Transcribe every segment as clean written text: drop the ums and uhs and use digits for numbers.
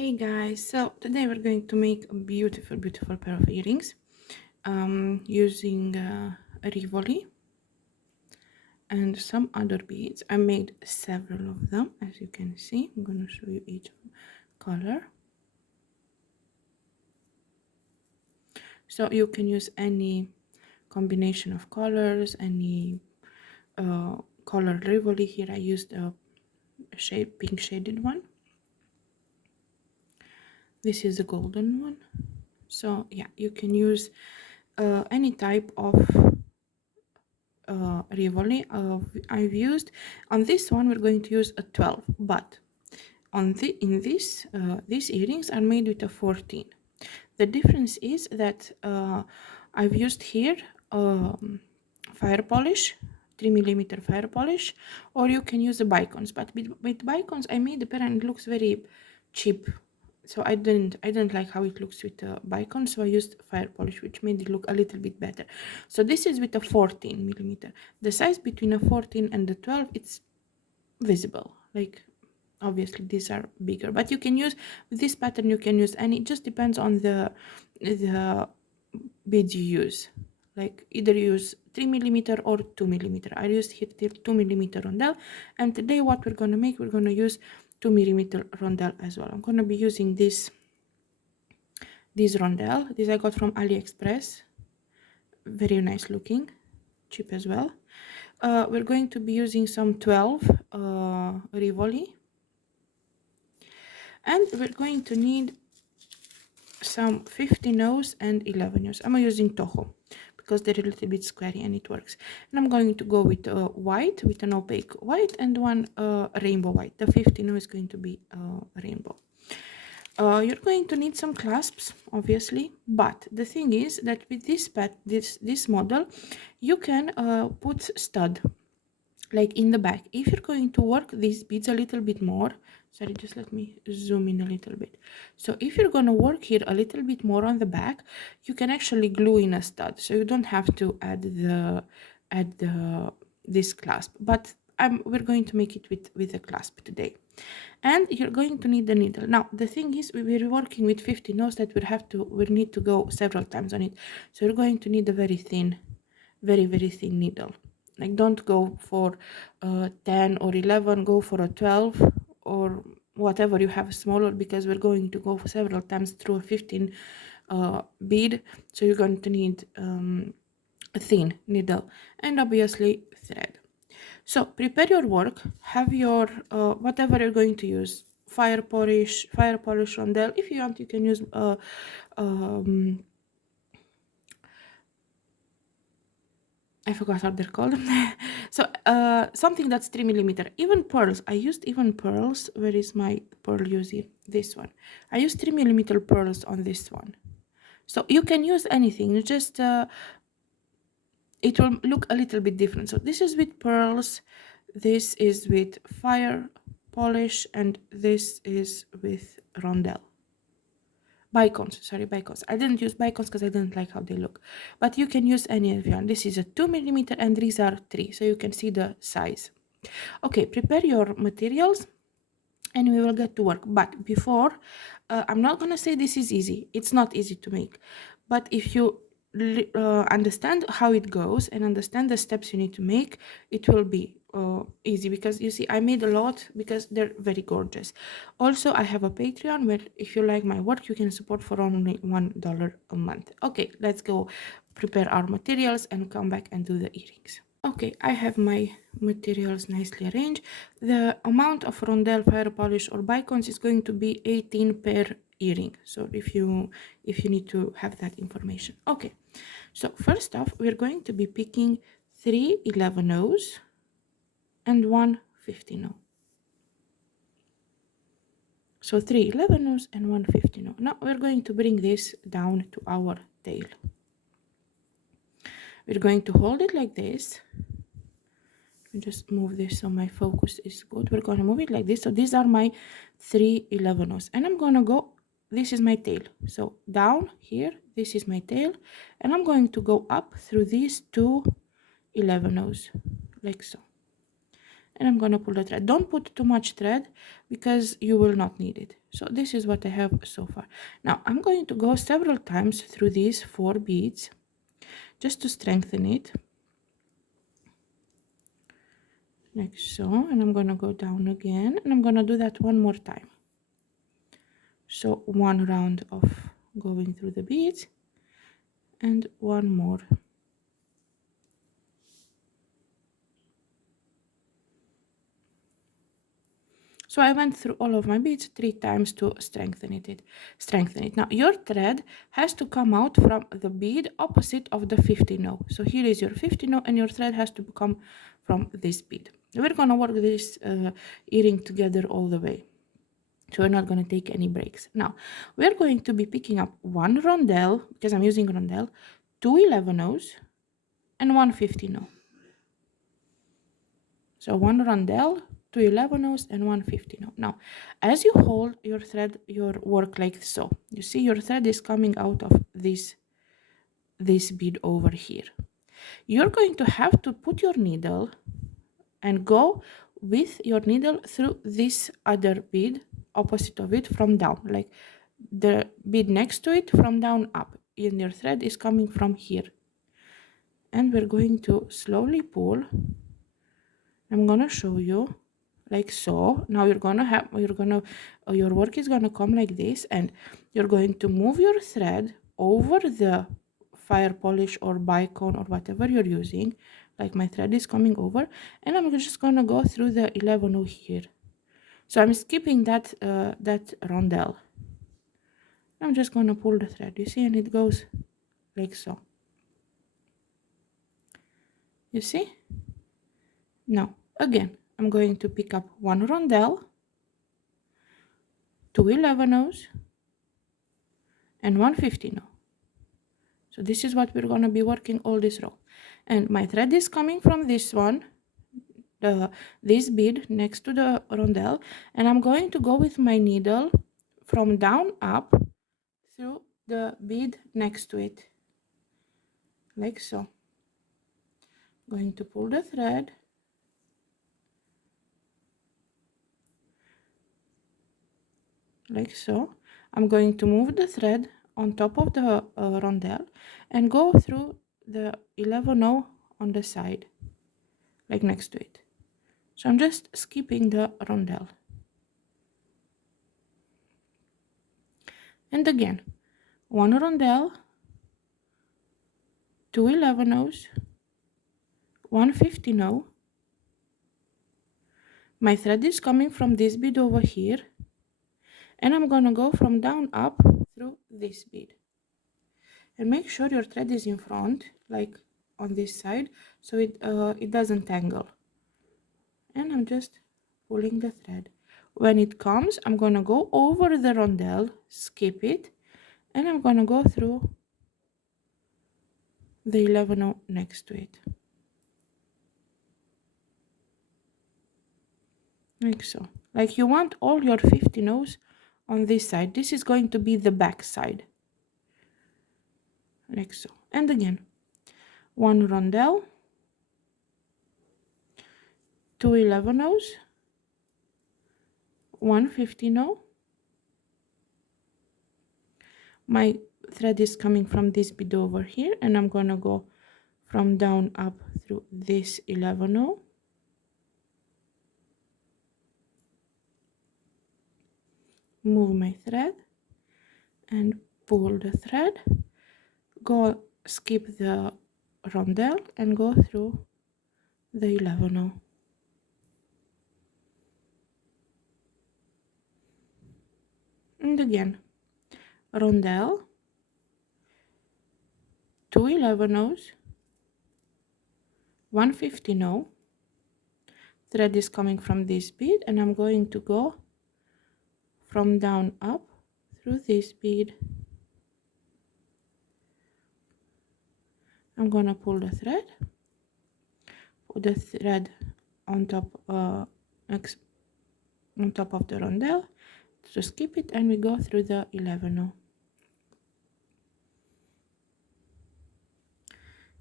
Hey guys, so today we're going to make a beautiful pair of earrings using Rivoli and some other beads. I made several of them, as you can see. I'm going to show you each color. So you can use any combination of colors, any color Rivoli. Here I used a pink shaded one. This is a golden one. So yeah, you can use any type of Rivoli I've used. On this one we're going to use a 12, but these earrings are made with a 14. The difference is that I've used here fire polish, 3mm fire polish, or you can use the bicons, but with bicons I made the pair and it looks very cheap, so I didn't like how it looks with the bicon, so I used fire polish, which made it look a little bit better. So this is with a 14mm. The size between a 14 and the 12, it's visible, like obviously these are bigger, but you can use with this pattern, you can use any, it just depends on the beads you use, like either use 3mm or 2mm. I used here 2mm rondelle, and today what we're going to make, we're going to use 2mm rondelle as well. I'm going to be using this rondelle. This I got from AliExpress, very nice looking, cheap as well. We're going to be using some 12 Rivoli, and we're going to need some 50 nose and 11 nose. I'm using Toho because they're a little bit squarey and it works. And I'm going to go with white, with an opaque white, and one rainbow white. The 50 nose is going to be rainbow. You're going to need some clasps, obviously, but the thing is that with this model, you can put stud like in the back. If you're going to work these beads a little bit more, sorry, just let me zoom in a little bit. So if you're going to work here a little bit more on the back, you can actually glue in a stud, so you don't have to add this clasp, but we're going to make it with a clasp today. And you're going to need the needle. Now the thing is, we're working with 50 nose that we need to go several times on it, so you're going to need a very thin, very thin needle. Like, don't go for 10 or 11, go for a 12 or whatever you have smaller, because we're going to go for several times through a 15 bead, so you're going to need a thin needle and obviously thread. So prepare your work, have your whatever you're going to use, fire polish rondelle. If you want, you can use I forgot how they're called. So something that's 3mm. Even pearls. I used even pearls. Where is my pearl user? This one. I used 3mm pearls on this one. So you can use anything. You just it will look a little bit different. So this is with pearls. This is with fire polish, and this is with rondelle. Bicons, sorry, bicons. I didn't use bicons because I didn't like how they look, but you can use any of you. This is a 2mm and these are 3, so you can see the size. Okay, prepare your materials and we will get to work. But before, I'm not gonna say this is easy. It's not easy to make, but if you understand how it goes and understand the steps you need to make, it will be easy, because you see I made a lot because they're very gorgeous. Also, I have a Patreon where if you like my work, you can support for only $1 a month. Okay, let's go prepare our materials and come back and do the earrings. Okay, I have my materials nicely arranged. The amount of rondelle, fire polish or bicons is going to be 18 per earring, so if you need to have that information. Okay, so first off, we're going to be picking 3 11 O's and 1 15 O. So 3 11 O's and 1 15 O. Now we're going to bring this down to our tail. We're going to hold it like this. Just move this so my focus is good. We're going to move it like this. So these are my 3 11 O's, and I'm going to go, this is my tail, so down here, this is my tail, and I'm going to go up through these 2 11 O's like so, and I'm gonna pull the thread. Don't put too much thread because you will not need it. So this is what I have so far. Now I'm going to go several times through these 4 beads just to strengthen it, like so, and I'm gonna go down again, and I'm gonna do that one more time. So 1 round of going through the beads and 1 more. So I went through all of my beads 3 times to strengthen it. Now your thread has to come out from the bead opposite of the 50 no. So here is your 50 no, and your thread has to come from this bead. We're gonna work this earring together all the way. So we're not going to take any breaks. Now we're going to be picking up 1 rondelle, because I'm using rondelle, 2 11-0s, and 1 50-no. So 1 rondelle, 2 11-0s, and 1 50-no. Now, as you hold your thread, your work like so, you see your thread is coming out of this bead over here. You're going to have to put your needle and go with your needle through this other bead opposite of it from down, like the bead next to it from down up, and your thread is coming from here. And we're going to slowly pull. I'm gonna show you like so. Now your work is gonna come like this, and you're going to move your thread over the fire polish or bicone or whatever you're using. Like my thread is coming over, and I'm just gonna go through the 11-0 here. So I'm skipping that rondelle. I'm just gonna pull the thread, you see, and it goes like so. You see? Now again, I'm going to pick up 1 rondelle, 2 11-0s, and 1 50-no. So this is what we're going to be working all this row. And my thread is coming from this one, this bead next to the rondelle, and I'm going to go with my needle from down up through the bead next to it, like so. Going to pull the thread, like so. I'm going to move the thread on top of the rondelle and go through the 11-0 on the side, like next to it. So I'm just skipping the rondelle. And again, 1 rondelle, 2 11-0s, 1 50-no. My thread is coming from this bead over here, and I'm gonna go from down up through this bead. And make sure your thread is in front, like on this side, so it doesn't tangle. And I'm just pulling the thread. When it comes, I'm gonna go over the rondelle, skip it, and I'm gonna go through the 11-0 next to it, like so. Like you want all your 50-nos on this side. This is going to be the back side, like so. And again, 1 rondelle, 2 11-nos, 1 50-no. My thread is coming from this bead over here, and I'm gonna go from down up through this 11-no. Move my thread and pull the thread, go skip the rondelle and go through the 11-no. And again, rondelle, 2 11-nos, 1 50-no. Thread is coming from this bead, and I'm going to go from down up through this bead. I'm gonna pull the thread, put the thread on top of the rondelle to skip it, and we go through the 11-no.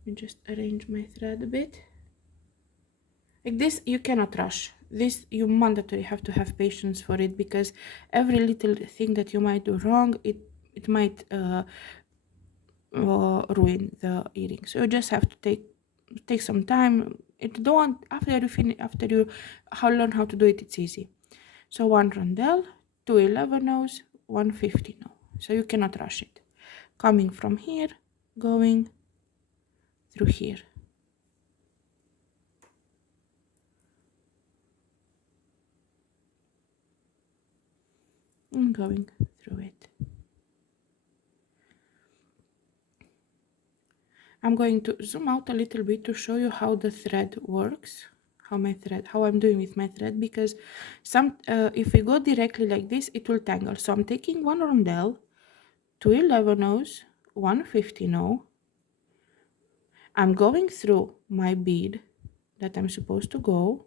You just arrange my thread a bit like this. You cannot rush, This you mandatory have to have patience for it, because every little thing that you might do wrong, it might ruin the earring. So you just have to take some time. It don't after you finish, after you learn how to do it, it's easy. So 1 rondelle, 2 11 nose, 1 50 nose. So you cannot rush it. Coming from here, going through here. And going through it. I'm going to zoom out a little bit to show you how the thread works, how I'm doing with my thread, because if we go directly like this, it will tangle. So I'm taking 1 rondelle, 2 11 nose, 1 50 nose. I'm going through my bead that I'm supposed to go.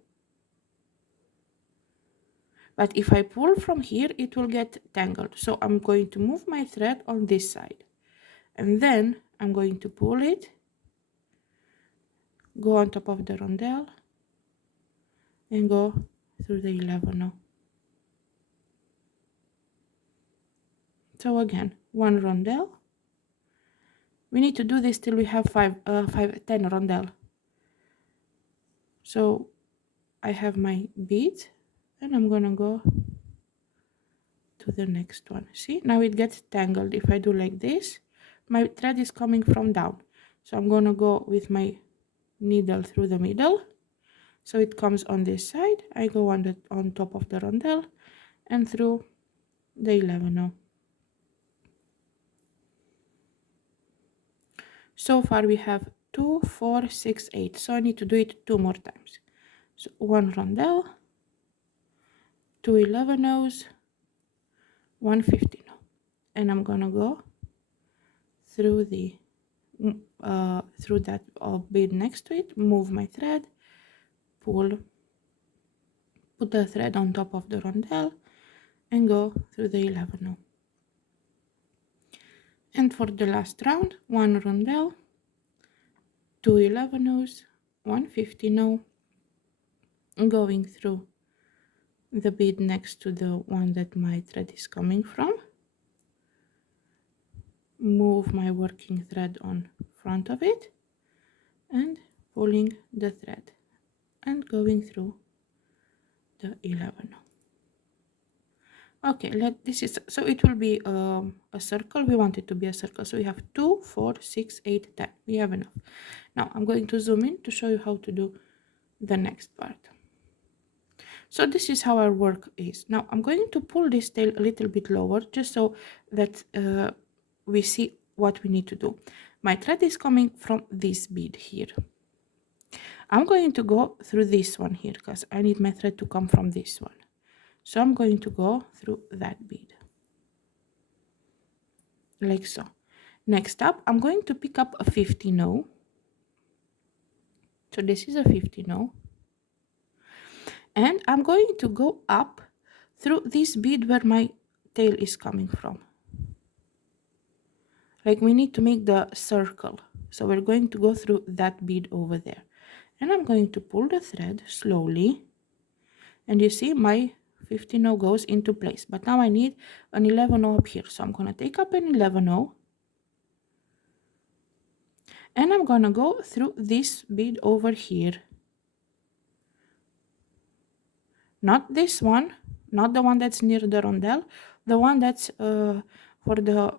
But if I pull from here, it will get tangled. So I'm going to move my thread on this side. And then I'm going to pull it, go on top of the rondelle, and go through the 11 now. So again, 1 rondelle. We need to do this till we have 10 rondelle. So I have my bead, and I'm gonna go to the next one. See, now it gets tangled. If I do like this, my thread is coming from down. So I'm gonna go with my needle through the middle, so it comes on this side. I go on top of the rondelle and through the 11 now. So far we have 2 4 6 8, so I need to do it 2 more times. So 1 rondelle, 2 11 nose, 1 50 nose, and I'm gonna go through the through that bead next to it, move my thread, pull, put the thread on top of the rondelle, and go through the 11 now. And for the last round, 1 rondelle, 2 11 nose, 1 50 now, going through the bead next to the one that my thread is coming from, move my working thread on front of it, and pulling the thread and going through the 11. Okay, this is, so it will be a circle. We want it to be a circle, so we have 2 4 6 8 10. We have enough. Now I'm going to zoom in to show you how to do the next part. So this is how our work is. Now I'm going to pull this tail a little bit lower, just so that we see what we need to do. My thread is coming from this bead here. I'm going to go through this one here, because I need my thread to come from this one. So I'm going to go through that bead, like so. Next up, I'm going to pick up a 50 no. So this is a 50 no. And I'm going to go up through this bead where my tail is coming from. Like, we need to make the circle. So we're going to go through that bead over there. And I'm going to pull the thread slowly. And you see my 50 no goes into place. But now I need an 11 no up here. So I'm going to take up an 11 no. And I'm going to go through this bead over here. Not this one, not the one that's near the rondelle, the one that's for the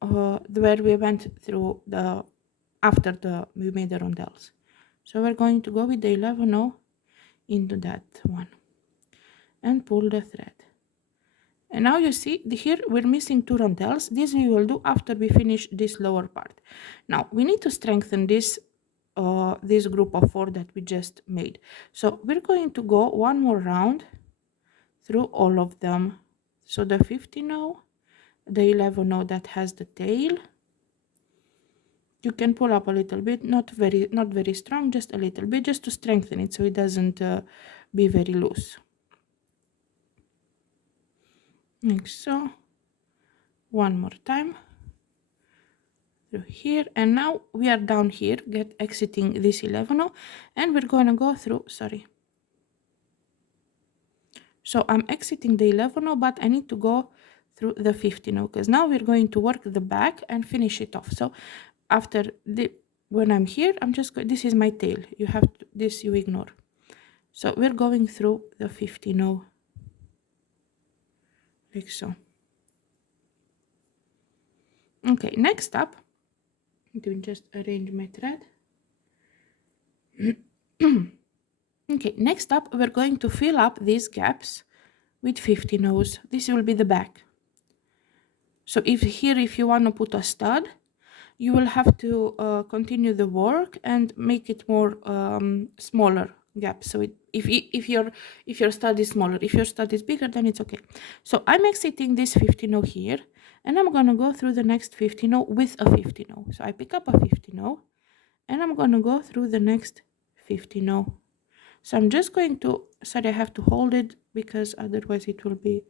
where we went through the after we made the rondelles. So we're going to go with the 11 no into that one and pull the thread. And now you see here we're missing 2 rondelles. This we will do after we finish this lower part. Now we need to strengthen this group of 4 that we just made. So we're going to go one more round through all of them. So the 50 no, the 11 no that has the tail, you can pull up a little bit, not very strong, just a little bit, just to strengthen it so it doesn't be very loose, like so. One more time through here, and now we are down here, exiting this 11 no, and we're going to go through, sorry, So I'm exiting the 11 but I need to go through the 15 because now we're going to work the back and finish it off. So after the when I'm here, I'm just this is my tail. You have to, this you ignore. So we're going through the 15 like so. Okay, next up, I'm doing just arrange my thread. Okay, next up we're going to fill up these gaps with 15 This will be the back. So if you want to put a stud, you will have to continue the work and make it more smaller gap. So if your stud is smaller, if your stud is bigger, then it's okay. So I'm exiting this 15 here, and I'm gonna go through the next 15 with a 15. So I pick up a 15 and I'm gonna go through the next 15. So I'm just going to, sorry, I have to hold it because otherwise it will be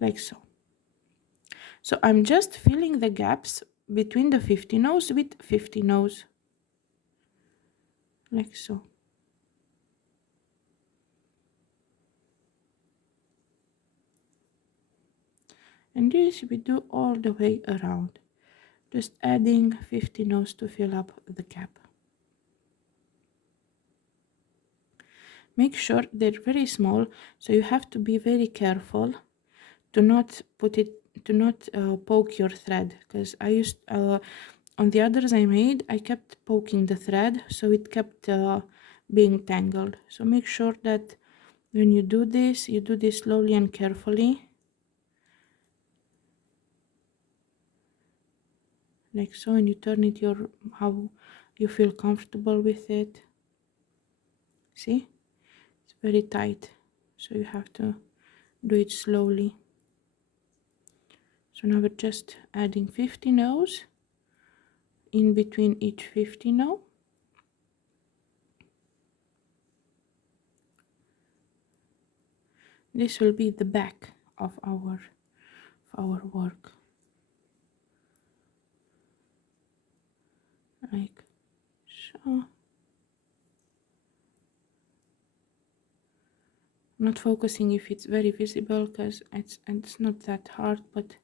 like so. So I'm just filling the gaps between the 15 with 15 like so. And this we do all the way around, just adding 15 to fill up the gap. Make sure they're very small, so you have to be very careful to not poke your thread, because I used on the others I made, I kept poking the thread, so it kept being tangled. So make sure that when you do this slowly and carefully, like so, and you turn it how you feel comfortable with it. See, it's very tight, so you have to do it slowly. So now we're just adding 15 in between each 15. This will be the back of our work, like so. I'm not focusing if it's very visible because it's not that hard, but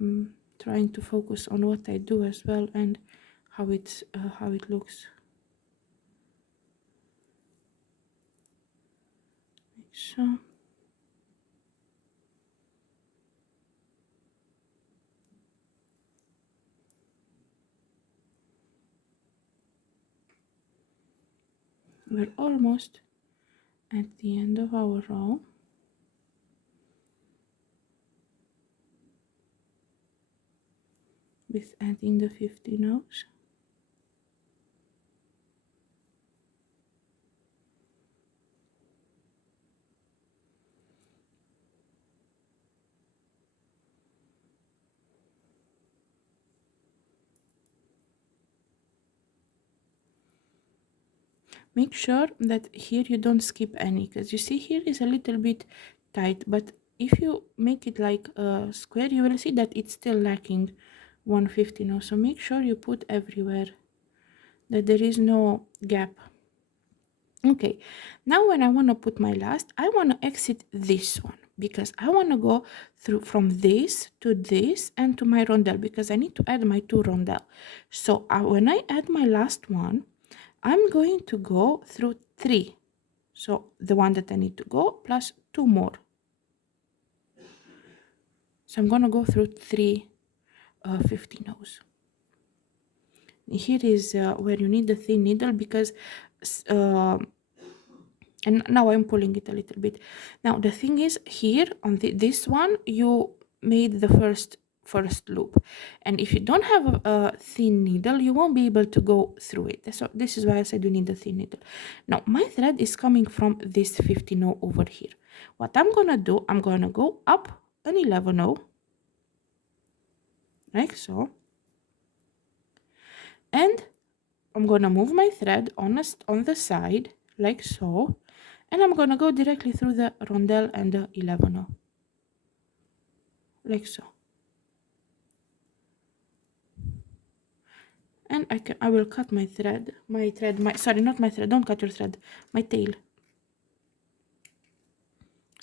I'm trying to focus on what I do as well and how it looks. Like so. We're almost at the end of our row. With adding the 15 Make sure that here you don't skip any, because you see here is a little bit tight, but if you make it like a square, you will see that it's still lacking 115. So make sure you put everywhere, that there is no gap. Okay, now when I want to put my last, I want to exit this one because I want to go through from this to this and to my rondelle, because I need to add my 2 rondelle. So when I add my last one, I'm going to go through 3. So the one that I need to go plus 2 more. So I'm going to go through 3 15 Here is where you need the thin needle, because and now I'm pulling it a little bit. Now the thing is, here on this one you made the first loop, and if you don't have a thin needle, you won't be able to go through it. So this is why I said you need a thin needle. Now my thread is coming from this 15 over here. What I'm gonna do, I'm gonna go up an 11 like so, and I'm gonna move my thread on the side like so, and I'm gonna go directly through the rondelle and the 11 like so. And I will cut my thread, sorry, not my thread, don't cut your thread, my tail.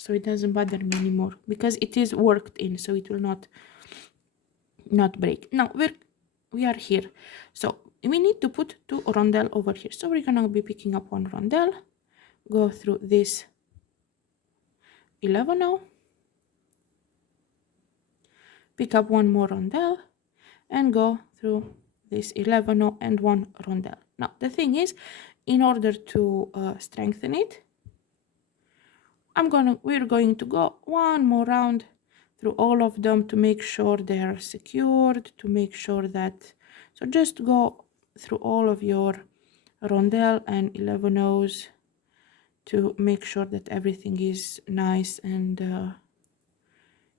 so it doesn't bother me anymore because it is worked in, so it will not break. Now we are here, so we need to put 2 rondelle over here. So we're gonna be picking up 1 rondelle, go through this 11 now, pick up 1 more rondelle, and go through this 11 and 1 rondelle. Now the thing is, in order to strengthen it, we're going to go 1 more round through all of them to make sure they are secured, to make sure that, so just go through all of your rondelle and 11 to make sure that everything is nice and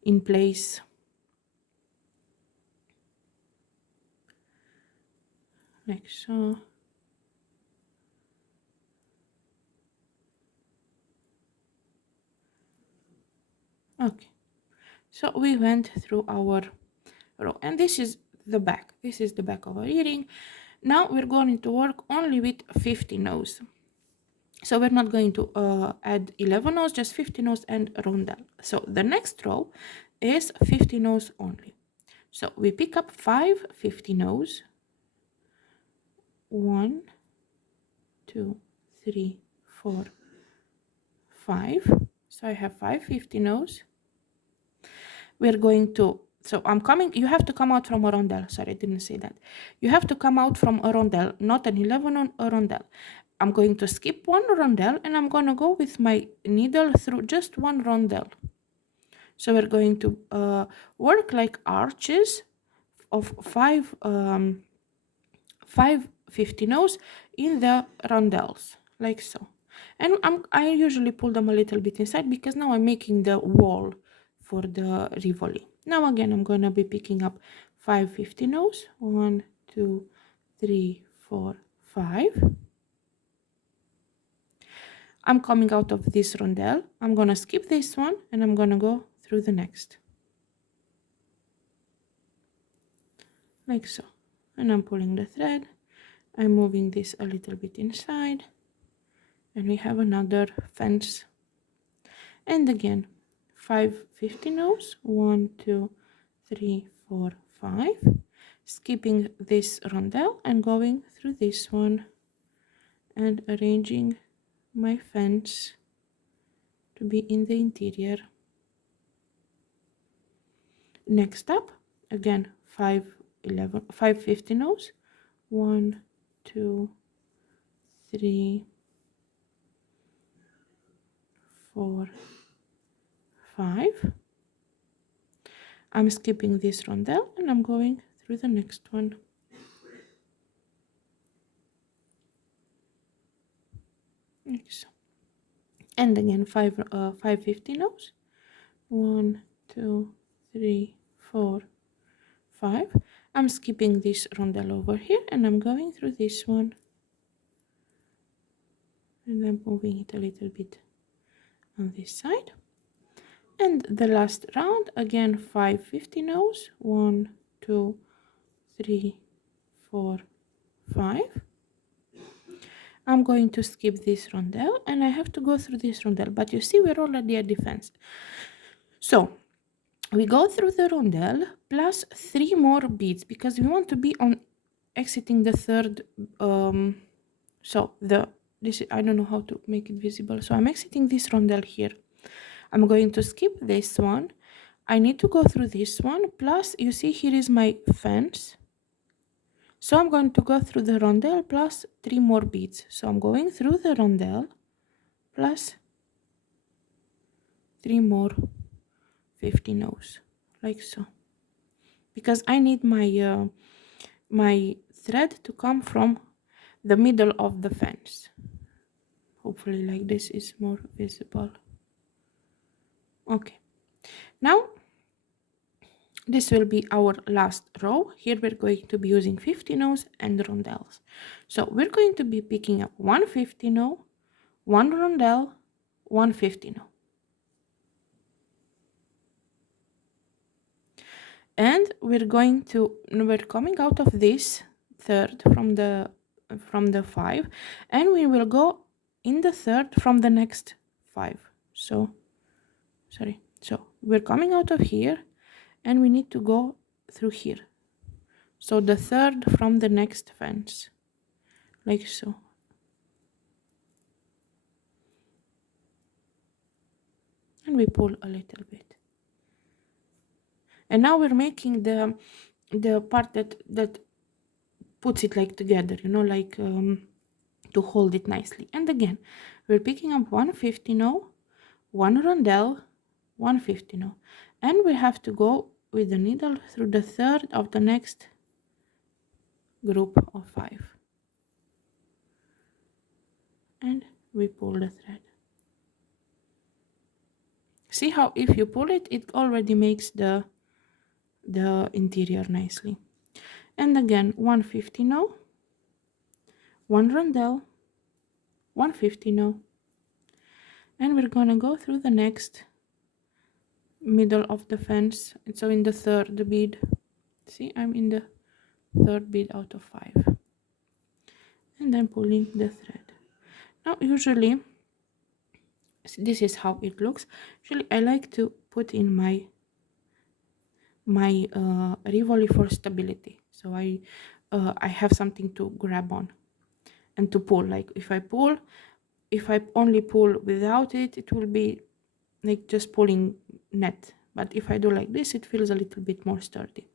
in place. Like so. Okay, so we went through our row, and this is the back. This is the back of our earring. Now we're going to work only with 50 nodes. So we're not going to add 11 nodes, just 50 nodes and rondelle. So the next row is 50 nodes only. So we pick up 5 50 nodes. 1, 2, 3, 4, 5. So I have 5 50 nodes. We're going to, so I'm coming, you have to come out from a rondelle. Sorry, I didn't say that. You have to come out from a rondelle, not an 11 on a rondelle. I'm going to skip 1 rondelle and I'm going to go with my needle through just 1 rondelle. So we're going to work like arches of 5 50 nodes in the rondelles, like so. And I usually pull them a little bit inside because now I'm making the wall for the Rivoli. Now again, I'm going to be picking up 5 50 nodes. 1, 2, 3, 4, 5. I'm coming out of this rondelle. I'm going to skip this one and I'm going to go through the next. Like so. And I'm pulling the thread. I'm moving this a little bit inside. And we have another fence. And again, 5 50 nodes. 1, 2, 3, 4, 5. Skipping this rondelle and going through this one. And arranging my fence to be in the interior. Next up, again 5 50 nodes. 1, 2, 3, 4, 5. I'm skipping this rondelle and I'm going through the next one. Like so. And again 5 50 nodes. 1, 2, 3, 4, 5. I'm skipping this rondelle over here and I'm going through this one. And I'm moving it a little bit on this side. And the last round, again 5 50 nodes. 1, 2, 3, 4, 5. I'm going to skip this rondelle and I have to go through this rondelle, but you see we're already at defense. So we go through the rondelle plus 3 more beads because we want to be on exiting the third. I don't know how to make it visible. So I'm exiting this rondelle here. I'm going to skip this one. I need to go through this one. Plus, you see here is my fence. So I'm going to go through the rondelle plus 3 more beads. So I'm going through the rondelle plus 3 more 50 nodes, like so. Because I need my my thread to come from the middle of the fence. Hopefully like this is more visible. Okay. Now this will be our last row. Here we're going to be using 50 nodes and rondelles. So we're going to be picking up 1 50 node, 1 rondelle, 1 50 node. And we're coming out of this third from the 5, and we will go in the third from the next 5. So sorry. So we're coming out of here and we need to go through here. So the third from the next fence, like so. And we pull a little bit. And now we're making the part that puts it like together, you know, like to hold it nicely. And again, we're picking up 150 now, one rondelle, 150 now, and we have to go with the needle through the third of the next group of 5, and we pull the thread. See how if you pull it, it already makes the interior nicely. And again, 150 now, one rondelle, 150 now, and we're gonna go through the next middle of the fence. And so in the third bead, see, I'm in the third bead out of 5, and then pulling the thread. Now usually this is how it looks. Usually I like to put in my Rivoli for stability, so I have something to grab on and to pull. Like if I only pull without it, it will be like just pulling net, but if I do like this, it feels a little bit more sturdy.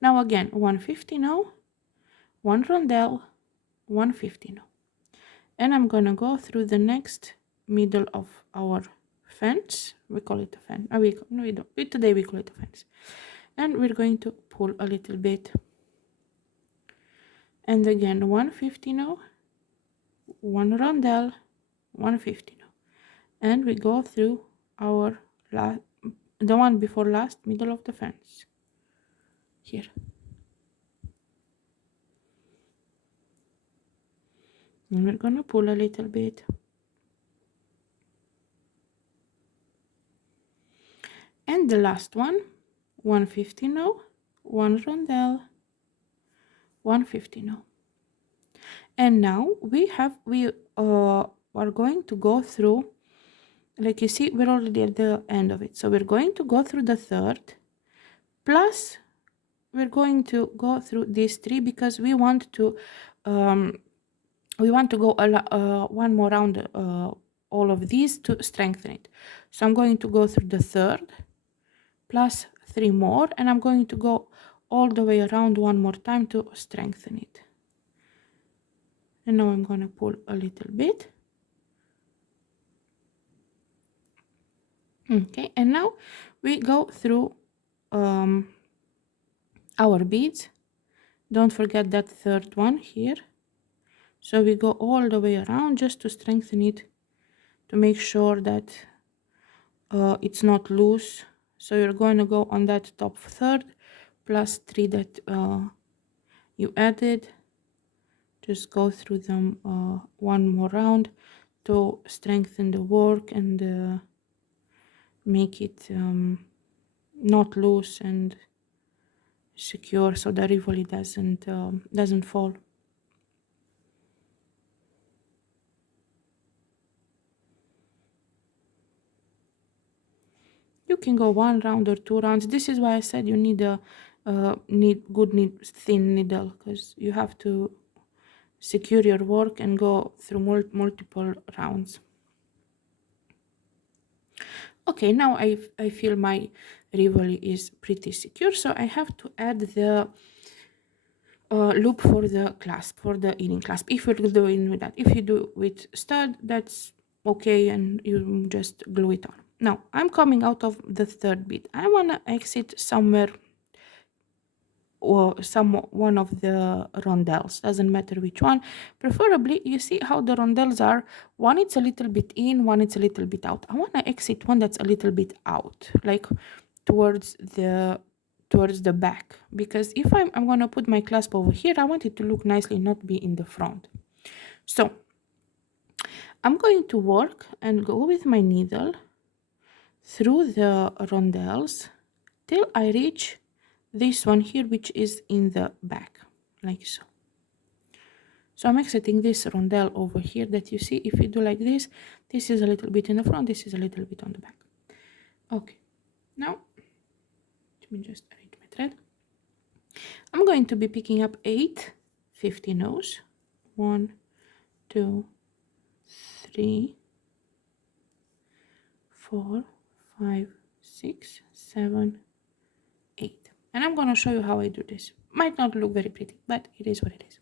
Now again, 150 now, one rondelle, 150 now, and I'm gonna go through the next middle of our fence. We call it a fence. We don't. Today we call it a fence, and we're going to pull a little bit. And again, 150 now, one rondelle, 150 now, and we go through our the one before last middle of the fence here. And we're gonna pull a little bit. And the last one, 150 now, one rondelle, 150 now. And now we are going to go through, like you see, we're already at the end of it. So we're going to go through the third, plus we're going to go through these 3 because we want to go one more round all of these to strengthen it. So I'm going to go through the third plus 3 more, and I'm going to go all the way around one more time to strengthen it. And now I'm going to pull a little bit. Okay, and now we go through our beads. Don't forget that third one here. So we go all the way around just to strengthen it, to make sure that it's not loose. So you're going to go on that top third plus 3 that you added. Just go through them one more round to strengthen the work and make it not loose and secure, so the Rivoli doesn't fall. You can go 1 round or 2 rounds. This is why I said you need a thin needle, because you have to secure your work and go through multiple rounds. Okay, now I feel my Rivoli is pretty secure, so I have to add the loop for the clasp, for the earring clasp, if you're doing with that. If you do with stud, that's okay, and you just glue it on. Now I'm coming out of the third bead. I want to exit somewhere, or one of the rondelles, doesn't matter which one. Preferably, you see how the rondelles are, one it's a little bit in, one it's a little bit out. I want to exit one that's a little bit out, like towards the back, because if I'm going to put my clasp over here, I want it to look nicely, not be in the front. So I'm going to work and go with my needle through the rondelles till I reach this one here, which is in the back, like so. So I'm exiting this rondelle over here that you see. If you do like this, this is a little bit in the front, this is a little bit on the back. Okay, now let me just arrange my thread. I'm going to be picking up 8 50 rows. 1 2 3 4 5 6 7 8, and I'm going to show you how I do this. Might not look very pretty, but it is what it is.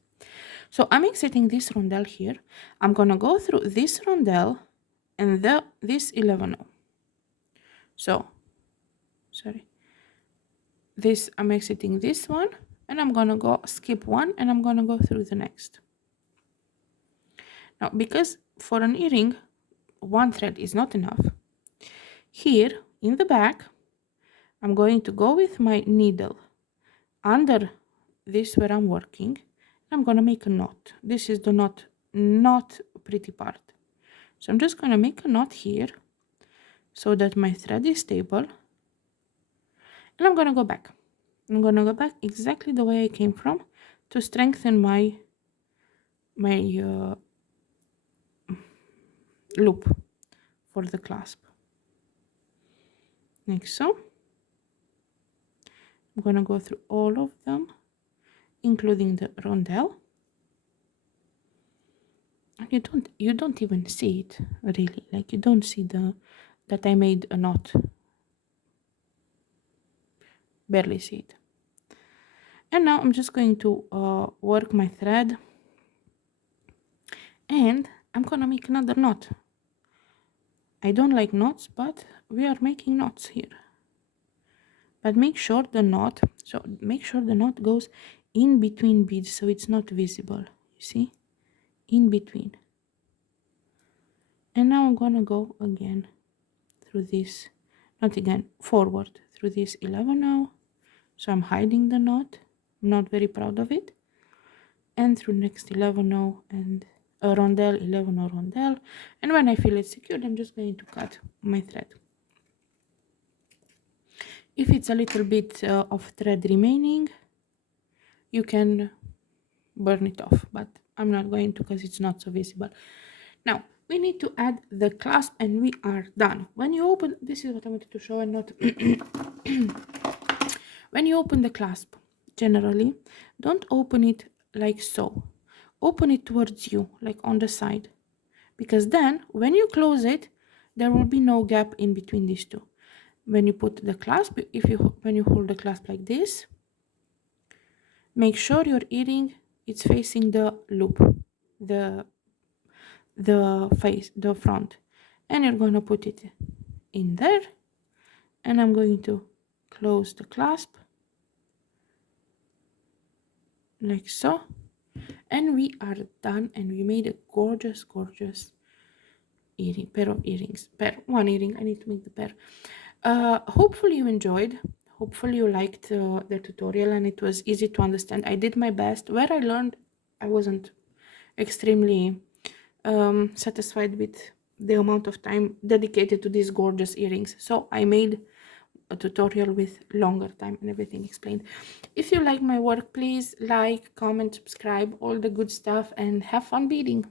So I'm exiting this rondelle here. I'm going to go through this rondelle and this 11 row. So sorry, this, I'm exiting this one, and I'm going to go skip one, and I'm going to go through the next. Now, because for an earring one thread is not enough, here in the back I'm going to go with my needle under this where I'm working. I'm going to make a knot. This is the not pretty part. So I'm just going to make a knot here so that my thread is stable, and I'm going to go back. I'm going to go back exactly the way I came from to strengthen my loop for the clasp. Like so. I'm going to go through all of them, including the rondelle. And you don't even see it really, like you don't see that I made a knot. Barely see it. And now I'm just going to work my thread, and I'm gonna make another knot. I don't like knots, but we are making knots here. But make sure the knot goes in between beads, so it's not visible. You see, in between. And now I'm gonna go again through this, not again, forward through this 11 now. So I'm hiding the knot. I'm not very proud of it. And through next 11 now, and a rondelle, 11 or rondelle. And when I feel it's secured, I'm just going to cut my thread. If it's a little bit of thread remaining, you can burn it off, but I'm not going to because it's not so visible. Now we need to add the clasp, and we are done. When you open, this is what I wanted to show, and not when you open the clasp, generally don't open it like so. Open it towards you, like on the side, because then when you close it, there will be no gap in between these two. When you put the clasp, when you hold the clasp like this, make sure your earring is facing the loop, the front, and you're going to put it in there, and I'm going to close the clasp like so, and we are done, and we made a gorgeous pair of earrings. One earring, I need to make the pair. Hopefully you enjoyed, hopefully you liked the tutorial, and it was easy to understand. I did my best. Where I learned, I wasn't extremely satisfied with the amount of time dedicated to these gorgeous earrings, so I made a tutorial with longer time and everything explained. If you like my work, please like, comment, subscribe, all the good stuff, and have fun beading.